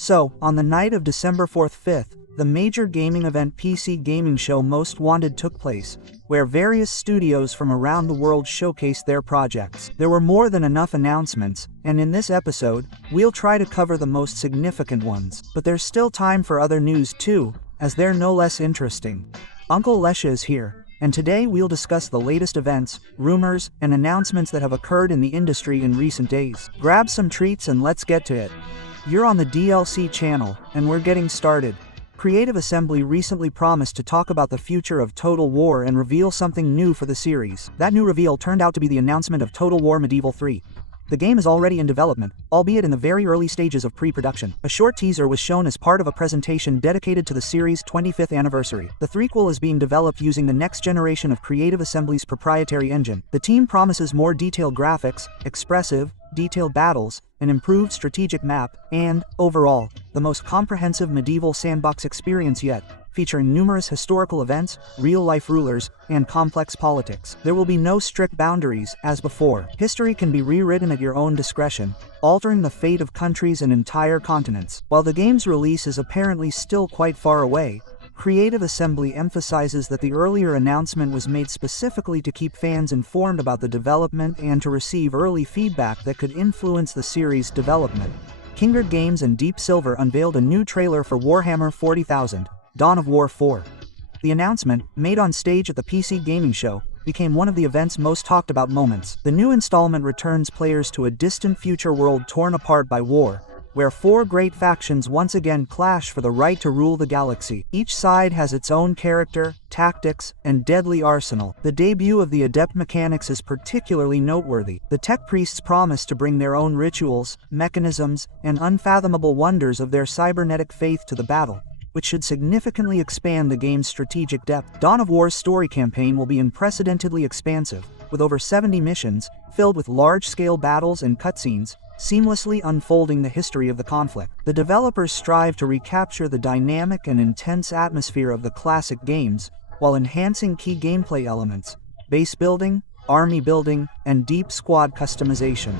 So, on the night of December 4th 5th, the major gaming event PC gaming show Most Wanted took place, where various studios from around the world showcased their projects. There were more than enough announcements, and in this episode, we'll try to cover the most significant ones. But there's still time for other news too, as they're no less interesting. Uncle Lesha is here, and today we'll discuss the latest events, rumors, and announcements that have occurred in the industry in recent days. Grab some treats and let's get to it. You're on the DLC channel, and we're getting started. Creative Assembly recently promised to talk about the future of Total War and reveal something new for the series. That new reveal turned out to be the announcement of Total War Medieval 3. The game is already in development, albeit in the very early stages of pre-production. A short teaser was shown as part of a presentation dedicated to the series' 25th anniversary. The threequel is being developed using the next generation of Creative Assembly's proprietary engine. The team promises more detailed graphics, expressive, detailed battles, an improved strategic map, and, overall, the most comprehensive medieval sandbox experience yet, featuring numerous historical events, real-life rulers, and complex politics. There will be no strict boundaries, as before. History can be rewritten at your own discretion, altering the fate of countries and entire continents. While the game's release is apparently still quite far away, Creative Assembly emphasizes that the earlier announcement was made specifically to keep fans informed about the development and to receive early feedback that could influence the series' development. Kindred Games and Deep Silver unveiled a new trailer for Warhammer 40,000, Dawn of War 4. The announcement, made on stage at the PC Gaming Show, became one of the event's most talked about moments. The new installment returns players to a distant future world torn apart by war, where four great factions once again clash for the right to rule the galaxy. Each side has its own character, tactics, and deadly arsenal. The debut of the adept mechanics is particularly noteworthy. The tech priests promise to bring their own rituals, mechanisms, and unfathomable wonders of their cybernetic faith to the battle, which should significantly expand the game's strategic depth. Dawn of War's story campaign will be unprecedentedly expansive, with over 70 missions, filled with large-scale battles and cutscenes, seamlessly unfolding the history of the conflict. The developers strive to recapture the dynamic and intense atmosphere of the classic games, while enhancing key gameplay elements, base building, army building, and deep squad customization.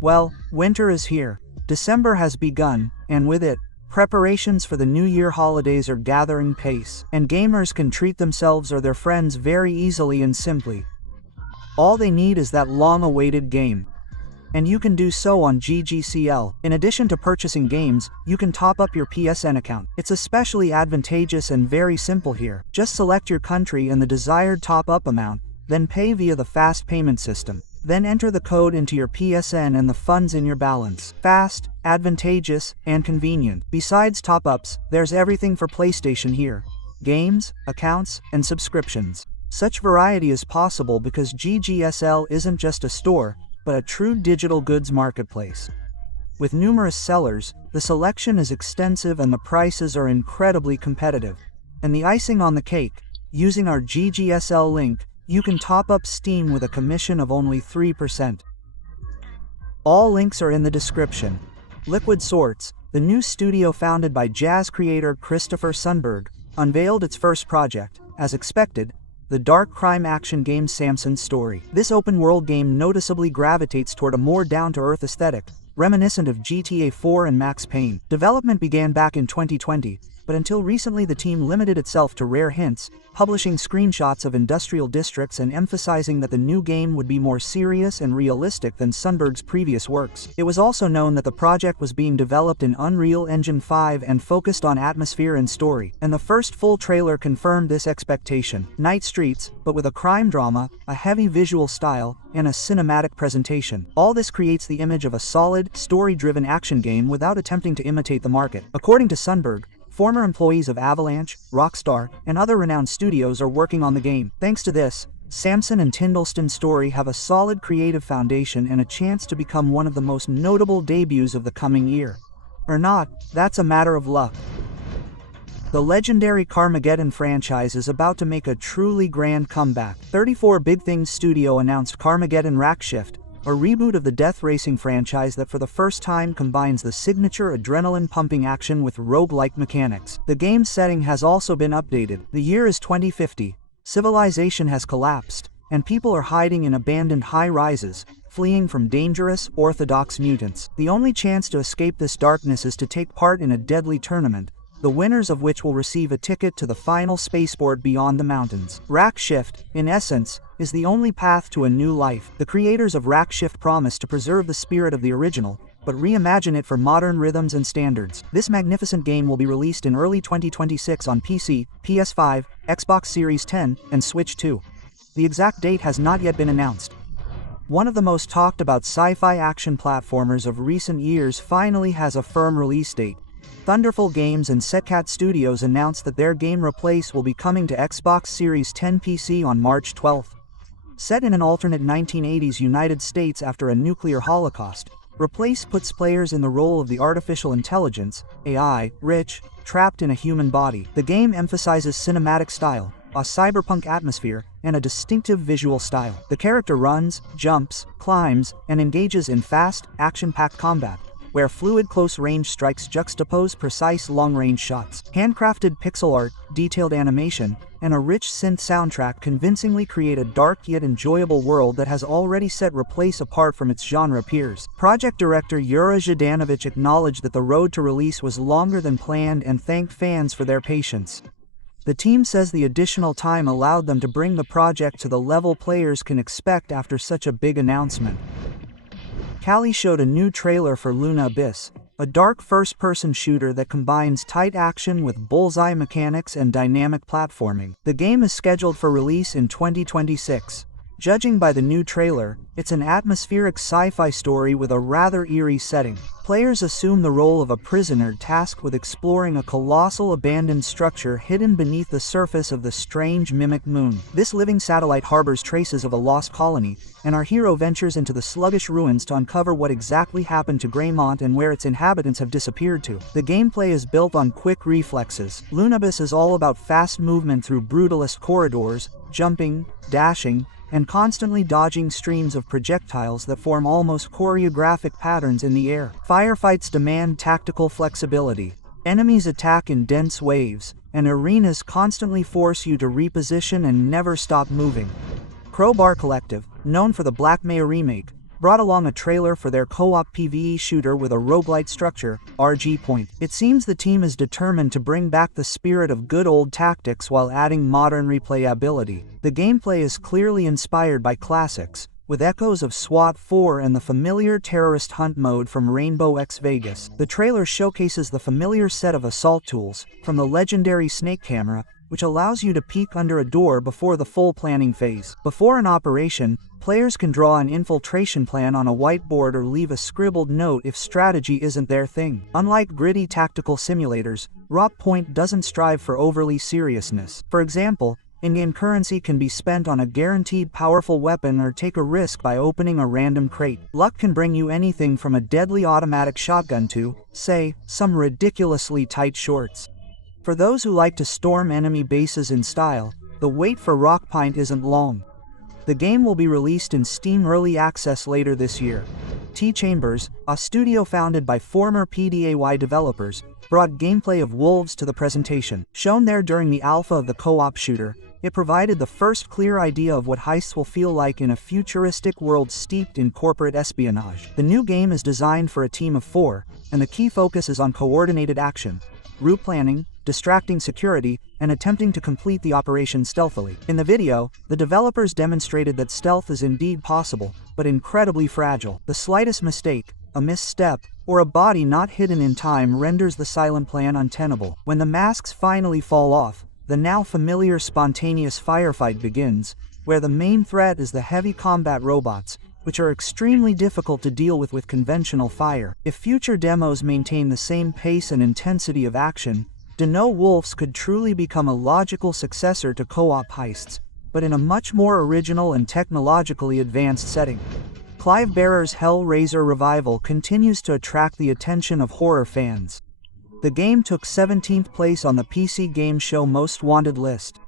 Well, winter is here. December has begun, and with it, preparations for the New Year holidays are gathering pace, and gamers can treat themselves or their friends very easily and simply. All they need is that long-awaited game. And you can do so on GGCL. In addition to purchasing games, you can top up your PSN account. It's especially advantageous and very simple here. Just select your country and the desired top-up amount, then pay via the fast payment system. Then enter the code into your PSN and the funds in your balance. Fast, advantageous, and convenient. Besides top-ups, there's everything for PlayStation here. Games, accounts, and subscriptions. Such variety is possible because GGSL isn't just a store, but a true digital goods marketplace. With numerous sellers, the selection is extensive and the prices are incredibly competitive. And the icing on the cake, using our GGSL link, you can top up Steam with a commission of only 3%. All links are in the description. Liquid Swords, the new studio founded by jazz creator Christopher Sundberg, unveiled its first project, as expected, the dark crime action game Samson's Story. This open-world game noticeably gravitates toward a more down-to-earth aesthetic, reminiscent of GTA 4 and Max Payne. Development began back in 2020, but until recently the team limited itself to rare hints, publishing screenshots of industrial districts and emphasizing that the new game would be more serious and realistic than Sundberg's previous works. It was also known that the project was being developed in Unreal Engine 5 and focused on atmosphere and story, and the first full trailer confirmed this expectation. Night streets, but with a crime drama, a heavy visual style, and a cinematic presentation. All this creates the image of a solid, story-driven action game without attempting to imitate the market. According to Sundberg, former employees of Avalanche, Rockstar, and other renowned studios are working on the game. Thanks to this, Samson and Tindleston Story have a solid creative foundation and a chance to become one of the most notable debuts of the coming year. Or not, that's a matter of luck. The legendary Carmageddon franchise is about to make a truly grand comeback. 34 Big Things Studio announced Carmageddon Rackshift, a reboot of the death racing franchise that for the first time combines the signature adrenaline-pumping action with roguelike mechanics. The game's setting has also been updated. The year is 2050. Civilization has collapsed, and people are hiding in abandoned high-rises, fleeing from dangerous, orthodox mutants. The only chance to escape this darkness is to take part in a deadly tournament, the winners of which will receive a ticket to the final spaceport beyond the mountains. Rack Shift, in essence, is the only path to a new life. The creators of Rack Shift promise to preserve the spirit of the original, but reimagine it for modern rhythms and standards. This magnificent game will be released in early 2026 on PC, PS5, Xbox Series X, and Switch 2. The exact date has not yet been announced. One of the most talked about sci-fi action platformers of recent years finally has a firm release date. Thunderful Games and Setcat Studios announced that their game Replace will be coming to Xbox Series X PC on March 12th. Set in an alternate 1980s United States after a nuclear holocaust, Replace puts players in the role of the artificial intelligence, AI, Rich, trapped in a human body. The game emphasizes cinematic style, a cyberpunk atmosphere, and a distinctive visual style. The character runs, jumps, climbs, and engages in fast, action-packed combat, where fluid close-range strikes juxtapose precise long-range shots. Handcrafted pixel art, detailed animation, and a rich synth soundtrack convincingly create a dark yet enjoyable world that has already set Replace apart from its genre peers. Project director Yura Zhdanovich acknowledged that the road to release was longer than planned and thanked fans for their patience. The team says the additional time allowed them to bring the project to the level players can expect after such a big announcement. Kali showed a new trailer for Luna Abyss, a dark first-person shooter that combines tight action with bullseye mechanics and dynamic platforming. The game is scheduled for release in 2026. Judging by the new trailer, it's an atmospheric sci-fi story with a rather eerie setting. Players assume the role of a prisoner tasked with exploring a colossal abandoned structure hidden beneath the surface of the strange mimic moon. This living satellite harbors traces of a lost colony, and our hero ventures into the sluggish ruins to uncover what exactly happened to Greymont and where its inhabitants have disappeared to. The gameplay is built on quick reflexes. Lunabis is all about fast movement through brutalist corridors, jumping, dashing, and constantly dodging streams of projectiles that form almost choreographic patterns in the air. Firefights demand tactical flexibility. Enemies attack in dense waves, and arenas constantly force you to reposition and never stop moving. Crowbar Collective, known for the Black Mesa remake, brought along a trailer for their co-op PvE shooter with a roguelite structure, RG Point. It seems the team is determined to bring back the spirit of good old tactics while adding modern replayability. The gameplay is clearly inspired by classics, with echoes of SWAT 4 and the familiar terrorist hunt mode from Rainbow X Vegas. The trailer showcases the familiar set of assault tools, from the legendary snake camera, which allows you to peek under a door before the full planning phase. Before an operation, players can draw an infiltration plan on a whiteboard or leave a scribbled note if strategy isn't their thing. Unlike gritty tactical simulators, RG Point doesn't strive for overly seriousness. For example, in-game currency can be spent on a guaranteed powerful weapon or take a risk by opening a random crate. Luck can bring you anything from a deadly automatic shotgun to, say, some ridiculously tight shorts. For those who like to storm enemy bases in style, the wait for RG Point isn't long. The game will be released in Steam Early Access later this year. T-Chambers, a studio founded by former PDAY developers, brought gameplay of Wolves to the presentation. Shown there during the alpha of the co-op shooter, it provided the first clear idea of what heists will feel like in a futuristic world steeped in corporate espionage. The new game is designed for a team of 4, and the key focus is on coordinated action, route planning, distracting security, and attempting to complete the operation stealthily. In the video, the developers demonstrated that stealth is indeed possible, but incredibly fragile. The slightest mistake, a misstep, or a body not hidden in time renders the silent plan untenable. When the masks finally fall off, the now familiar spontaneous firefight begins, where the main threat is the heavy combat robots, which are extremely difficult to deal with conventional fire. If future demos maintain the same pace and intensity of action, Dino Wolves could truly become a logical successor to co-op heists, but in a much more original and technologically advanced setting. Clive Barrer's Hellraiser revival continues to attract the attention of horror fans. The game took 17th place on the PC Game Show Most Wanted list.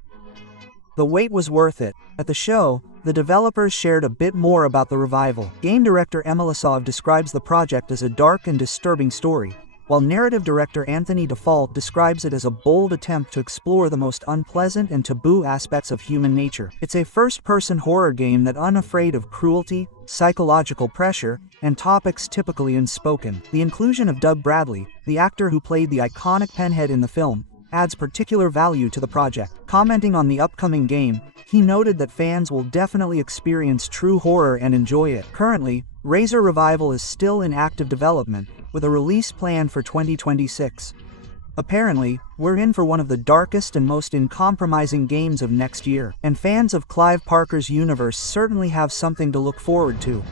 The wait was worth it. At the show, the developers shared a bit more about the revival. Game director Emilisov describes the project as a dark and disturbing story, while narrative director Anthony Default describes it as a bold attempt to explore the most unpleasant and taboo aspects of human nature. It's a first-person horror game that unafraid of cruelty, psychological pressure, and topics typically unspoken. The inclusion of Doug Bradley, the actor who played the iconic Pinhead in the film, adds particular value to the project. Commenting on the upcoming game, he noted that fans will definitely experience true horror and enjoy it. Currently, Razor Revival is still in active development, with a release planned for 2026. Apparently, we're in for one of the darkest and most uncompromising games of next year, and fans of Clive Parker's universe certainly have something to look forward to.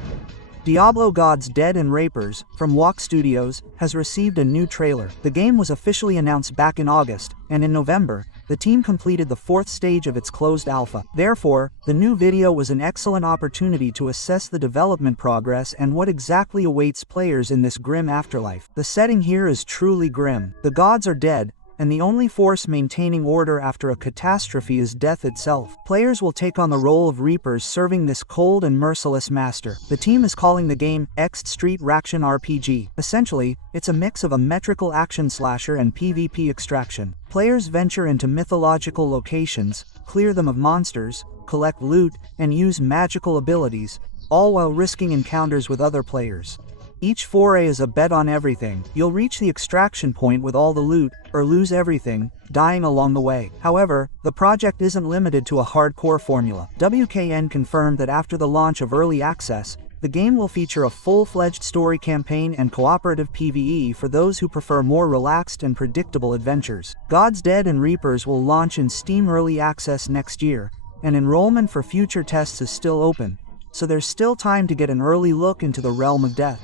Diablo Gods Dead and Rapers, from Walk Studios, has received a new trailer. The game was officially announced back in August, and in November, the team completed the 4th stage of its closed alpha. Therefore, the new video was an excellent opportunity to assess the development progress and what exactly awaits players in this grim afterlife. The setting here is truly grim. The gods are dead, and the only force maintaining order after a catastrophe is death itself. Players will take on the role of Reapers serving this cold and merciless master. The team is calling the game X Street Raction RPG. Essentially, it's a mix of a metrical action slasher and PvP extraction. Players venture into mythological locations, clear them of monsters, collect loot, and use magical abilities, all while risking encounters with other players. Each foray is a bet on everything. You'll reach the extraction point with all the loot, or lose everything, dying along the way. However, the project isn't limited to a hardcore formula. WKN confirmed that after the launch of Early Access, the game will feature a full-fledged story campaign and cooperative PvE for those who prefer more relaxed and predictable adventures. Gods Dead and Reapers will launch in Steam Early Access next year, and enrollment for future tests is still open, so there's still time to get an early look into the realm of death.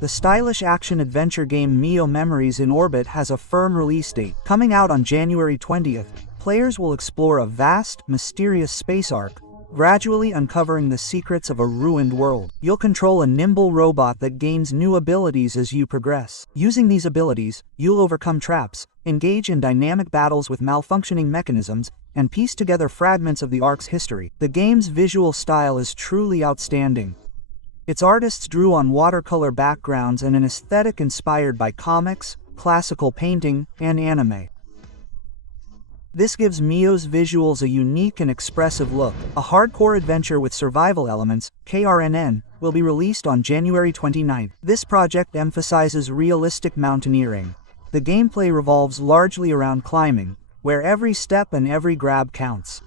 The stylish action-adventure game Mio Memories in Orbit has a firm release date. Coming out on January 20th, players will explore a vast, mysterious space arc, gradually uncovering the secrets of a ruined world. You'll control a nimble robot that gains new abilities as you progress. Using these abilities, you'll overcome traps, engage in dynamic battles with malfunctioning mechanisms, and piece together fragments of the arc's history. The game's visual style is truly outstanding. Its artists drew on watercolor backgrounds and an aesthetic inspired by comics, classical painting, and anime. This gives Mio's visuals a unique and expressive look. A hardcore adventure with survival elements, KRNN, will be released on January 29th. This project emphasizes realistic mountaineering. The gameplay revolves largely around climbing, where every step and every grab counts.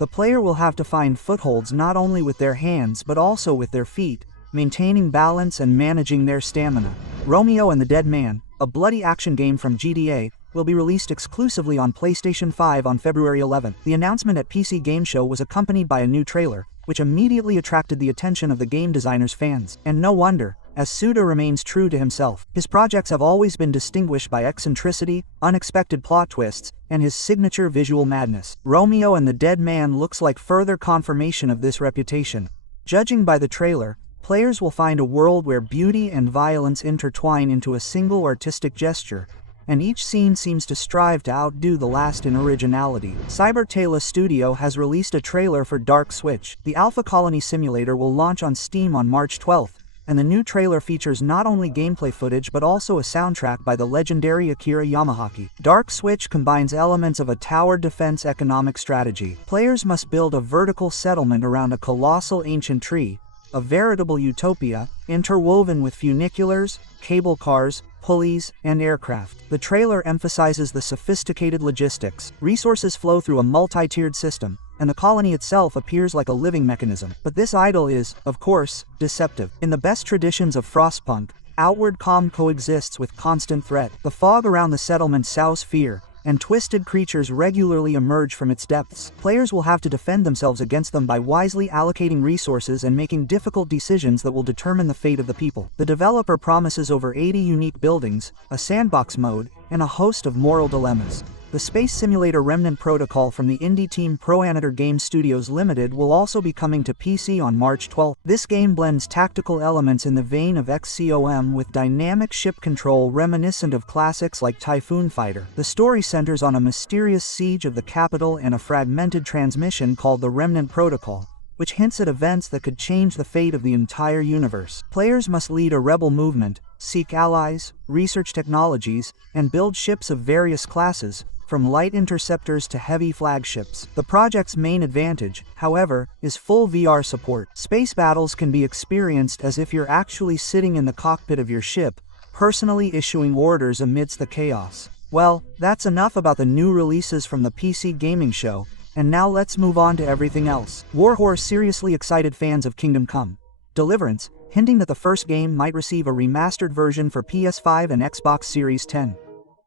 The player will have to find footholds not only with their hands but also with their feet, maintaining balance and managing their stamina. Romeo and the Dead Man, a bloody action game from GDA, will be released exclusively on PlayStation 5 on February 11th. The announcement at PC Game Show was accompanied by a new trailer, which immediately attracted the attention of the game designer's fans. And no wonder, as Suda remains true to himself. His projects have always been distinguished by eccentricity, unexpected plot twists, and his signature visual madness. Romeo and the Dead Man looks like further confirmation of this reputation. Judging by the trailer, players will find a world where beauty and violence intertwine into a single artistic gesture, and each scene seems to strive to outdo the last in originality. Cybertela Studio has released a trailer for Dark Switch. The Alpha Colony simulator will launch on Steam on March 12th, and the new trailer features not only gameplay footage but also a soundtrack by the legendary Akira Yamaha. Dark Switch combines elements of a tower defense economic strategy. Players must build a vertical settlement around a colossal ancient tree, a veritable utopia, interwoven with funiculars, cable cars, pulleys, and aircraft. The trailer emphasizes the sophisticated logistics. Resources flow through a multi-tiered system, and the colony itself appears like a living mechanism. But this idol is, of course, deceptive. In the best traditions of Frostpunk, outward calm coexists with constant threat. The fog around the settlement sows fear, and twisted creatures regularly emerge from its depths. Players will have to defend themselves against them by wisely allocating resources and making difficult decisions that will determine the fate of the people. The developer promises over 80 unique buildings, a sandbox mode, and a host of moral dilemmas. The space simulator Remnant Protocol from the indie team Proanator Game Studios Limited will also be coming to PC on March 12th. This game blends tactical elements in the vein of XCOM with dynamic ship control reminiscent of classics like Typhoon Fighter. The story centers on a mysterious siege of the capital and a fragmented transmission called the Remnant Protocol, which hints at events that could change the fate of the entire universe. Players must lead a rebel movement, seek allies, research technologies, and build ships of various classes, from light interceptors to heavy flagships. The project's main advantage, however, is full VR support. Space battles can be experienced as if you're actually sitting in the cockpit of your ship, personally issuing orders amidst the chaos. Well, that's enough about the new releases from the PC gaming show, and now let's move on to everything else. Warhorse seriously excited fans of Kingdom Come: Deliverance, hinting that the first game might receive a remastered version for PS5 and Xbox Series X.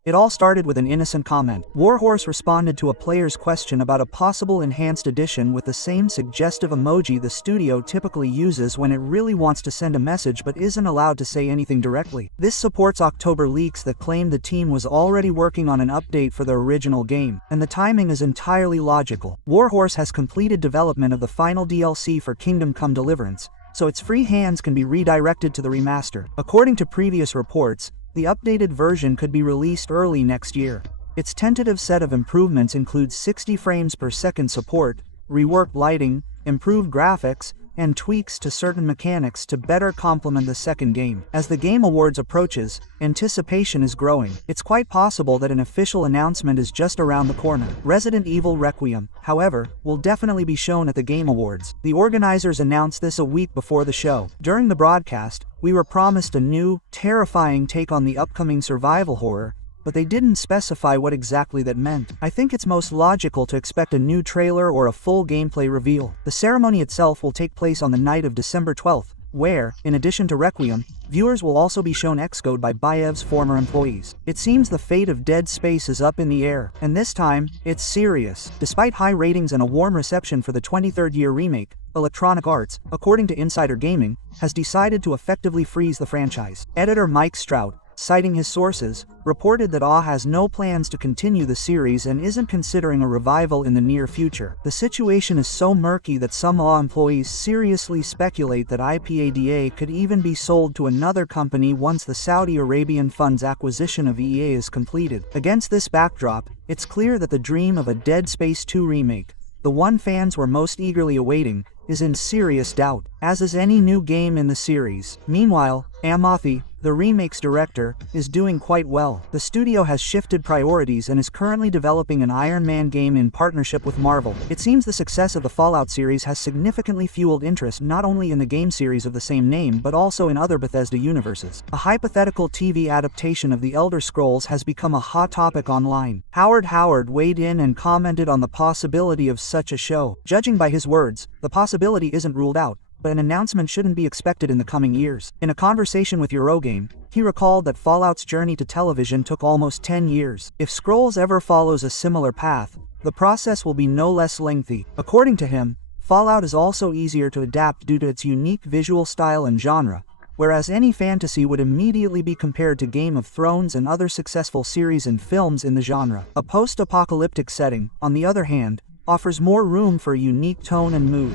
It all started with an innocent comment. Warhorse responded to a player's question about a possible enhanced edition with the same suggestive emoji the studio typically uses when it really wants to send a message but isn't allowed to say anything directly. This supports October leaks that claim the team was already working on an update for the original game, and the timing is entirely logical. Warhorse has completed development of the final DLC for Kingdom Come: Deliverance, so its free hands can be redirected to the remaster. According to previous reports, the updated version could be released early next year. Its tentative set of improvements includes 60 frames per second support, reworked lighting, improved graphics, and tweaks to certain mechanics to better complement the second game. As the Game Awards approaches, anticipation is growing. It's quite possible that an official announcement is just around the corner. Resident Evil Requiem, however, will definitely be shown at the Game Awards. The organizers announced this a week before the show. During the broadcast, we were promised a new, terrifying take on the upcoming survival horror, but they didn't specify what exactly that meant. I think it's most logical to expect a new trailer or a full gameplay reveal. The ceremony itself will take place on the night of December 12th, where, in addition to Requiem, viewers will also be shown Xcode by Bayev's former employees. It seems the fate of Dead Space is up in the air, and this time, it's serious. Despite high ratings and a warm reception for the 23rd year remake, Electronic Arts, according to Insider Gaming, has decided to effectively freeze the franchise. Editor Mike Strout, citing his sources, reported that AW has no plans to continue the series and isn't considering a revival in the near future. The situation is so murky that some AW employees seriously speculate that IPADA could even be sold to another company once the Saudi Arabian fund's acquisition of EA is completed. Against this backdrop, it's clear that the dream of a Dead Space 2 remake, the one fans were most eagerly awaiting, is in serious doubt, as is any new game in the series. Meanwhile, Amothi, the remake's director, is doing quite well. The studio has shifted priorities and is currently developing an Iron Man game in partnership with Marvel. It seems the success of the Fallout series has significantly fueled interest not only in the game series of the same name but also in other Bethesda universes. A hypothetical TV adaptation of The Elder Scrolls has become a hot topic online. Howard weighed in and commented on the possibility of such a show. Judging by his words, the possibility isn't ruled out, but an announcement shouldn't be expected in the coming years. In a conversation with Eurogame, he recalled that Fallout's journey to television took almost 10 years. If Scrolls ever follows a similar path, the process will be no less lengthy. According to him, Fallout is also easier to adapt due to its unique visual style and genre, whereas any fantasy would immediately be compared to Game of Thrones and other successful series and films in the genre. A post-apocalyptic setting, on the other hand, offers more room for a unique tone and mood.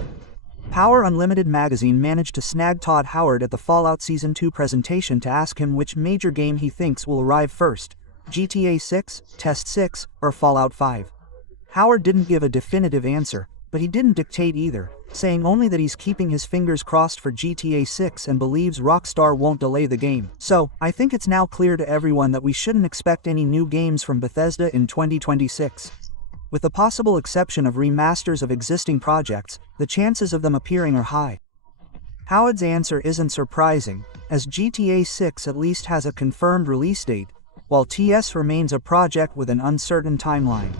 Power Unlimited magazine managed to snag Todd Howard at the Fallout Season 2 presentation to ask him which major game he thinks will arrive first, GTA 6, Test 6, or Fallout 5. Howard didn't give a definitive answer, but he didn't dictate either, saying only that he's keeping his fingers crossed for GTA 6 and believes Rockstar won't delay the game. So, I think it's now clear to everyone that we shouldn't expect any new games from Bethesda in 2026. With the possible exception of remasters of existing projects, the chances of them appearing are high. Howard's answer isn't surprising, as GTA 6 at least has a confirmed release date, while TES remains a project with an uncertain timeline.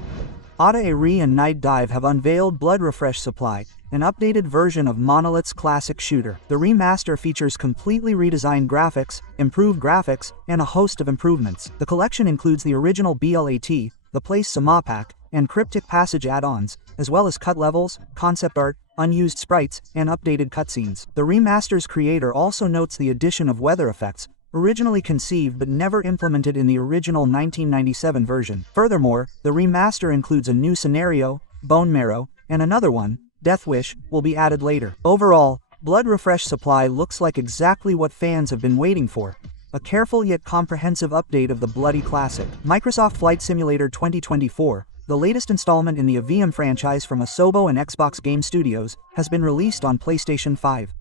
Ada and Night Dive have unveiled Blood Refresh Supply, an updated version of Monolith's classic shooter. The remaster features completely redesigned graphics, improved graphics, and a host of improvements. The collection includes the original BLAT, the Place Sama pack, and Cryptic Passage add-ons, as well as cut levels, concept art, unused sprites, and updated cutscenes. The remaster's creator also notes the addition of weather effects, originally conceived but never implemented in the original 1997 version. Furthermore, the remaster includes a new scenario, Bone Marrow, and another one, Death Wish, will be added later. Overall, Blood Refresh Supply looks like exactly what fans have been waiting for. A careful yet comprehensive update of the bloody classic. Microsoft Flight Simulator 2024, the latest installment in the Avium franchise from Asobo and Xbox Game Studios, has been released on PlayStation 5.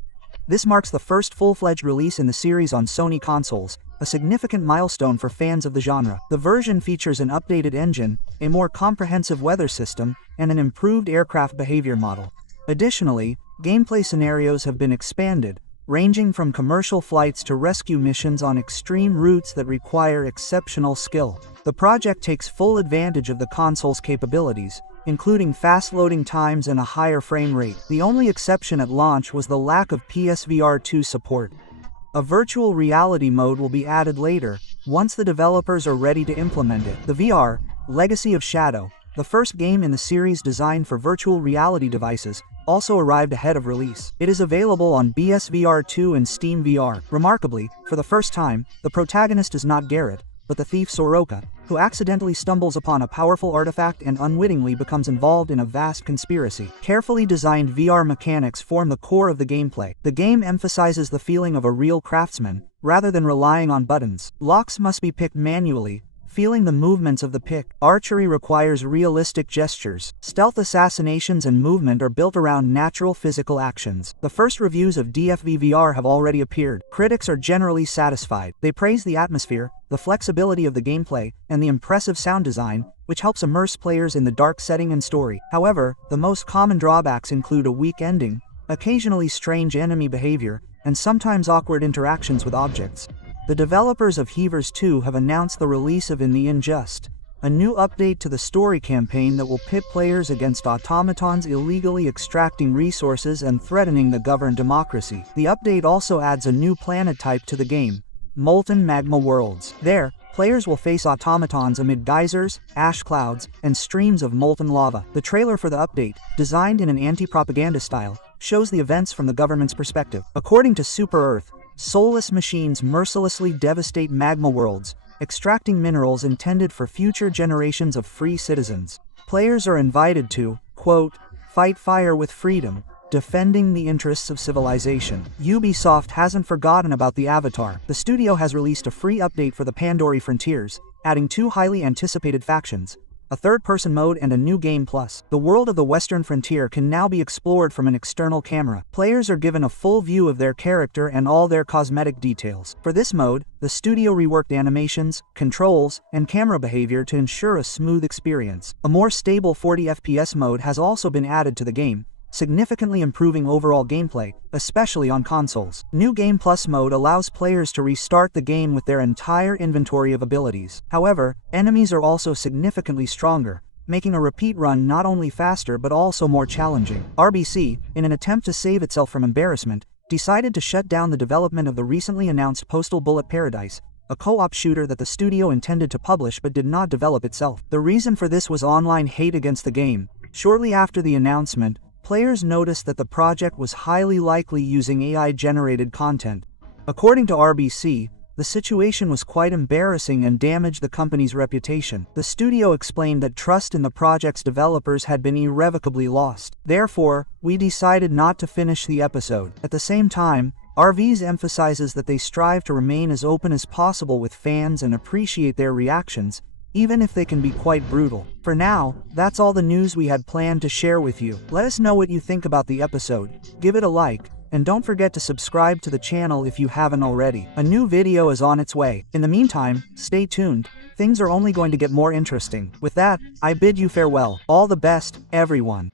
This marks the first full-fledged release in the series on Sony consoles, a significant milestone for fans of the genre. The version features an updated engine, a more comprehensive weather system, and an improved aircraft behavior model. Additionally, gameplay scenarios have been expanded, ranging from commercial flights to rescue missions on extreme routes that require exceptional skill. The project takes full advantage of the console's capabilities, including fast loading times and a higher frame rate. The only exception at launch was the lack of PSVR 2 support. A virtual reality mode will be added later, once the developers are ready to implement it. The VR, Legacy of Shadow, the first game in the series designed for virtual reality devices, also arrived ahead of release. It is available on PSVR 2 and Steam VR. Remarkably, for the first time, the protagonist is not Garrett, but the thief Soroka, who accidentally stumbles upon a powerful artifact and unwittingly becomes involved in a vast conspiracy. Carefully designed VR mechanics form the core of the gameplay. The game emphasizes the feeling of a real craftsman, rather than relying on buttons. Locks must be picked manually, feeling the movements of the pick. Archery requires realistic gestures. Stealth assassinations and movement are built around natural physical actions. The first reviews of DFV VR have already appeared. Critics are generally satisfied. They praise the atmosphere, the flexibility of the gameplay, and the impressive sound design, which helps immerse players in the dark setting and story. However, the most common drawbacks include a weak ending, occasionally strange enemy behavior, and sometimes awkward interactions with objects. The developers of Heavers 2 have announced the release of In the Unjust, a new update to the story campaign that will pit players against automatons illegally extracting resources and threatening the governed democracy. The update also adds a new planet type to the game, Molten Magma Worlds. There, players will face automatons amid geysers, ash clouds, and streams of molten lava. The trailer for the update, designed in an anti-propaganda style, shows the events from the government's perspective. According to Super Earth, soulless machines mercilessly devastate magma worlds, extracting minerals intended for future generations of free citizens. Players are invited to, quote, fight fire with freedom, defending the interests of civilization. Ubisoft hasn't forgotten about the Avatar. The studio has released a free update for the Pandora Frontiers, adding 2 highly anticipated factions, a third-person mode and a new game plus. The world of the Western Frontier can now be explored from an external camera. Players are given a full view of their character and all their cosmetic details. For this mode, the studio reworked animations, controls, and camera behavior to ensure a smooth experience. A more stable 40 FPS mode has also been added to the game, significantly improving overall gameplay, especially on consoles. New Game Plus mode allows players to restart the game with their entire inventory of abilities. However, enemies are also significantly stronger, making a repeat run not only faster but also more challenging. RBC, in an attempt to save itself from embarrassment, decided to shut down the development of the recently announced Postal Bullet Paradise, a co-op shooter that the studio intended to publish but did not develop itself. The reason for this was online hate against the game. Shortly after the announcement, players noticed that the project was highly likely using AI-generated content. According to RBC, the situation was quite embarrassing and damaged the company's reputation. The studio explained that trust in the project's developers had been irrevocably lost. Therefore, we decided not to finish the episode. At the same time, RVs emphasizes that they strive to remain as open as possible with fans and appreciate their reactions, even if they can be quite brutal. For now, that's all the news we had planned to share with you. Let us know what you think about the episode, give it a like, and don't forget to subscribe to the channel if you haven't already. A new video is on its way. In the meantime, stay tuned, things are only going to get more interesting. With that, I bid you farewell. All the best, everyone.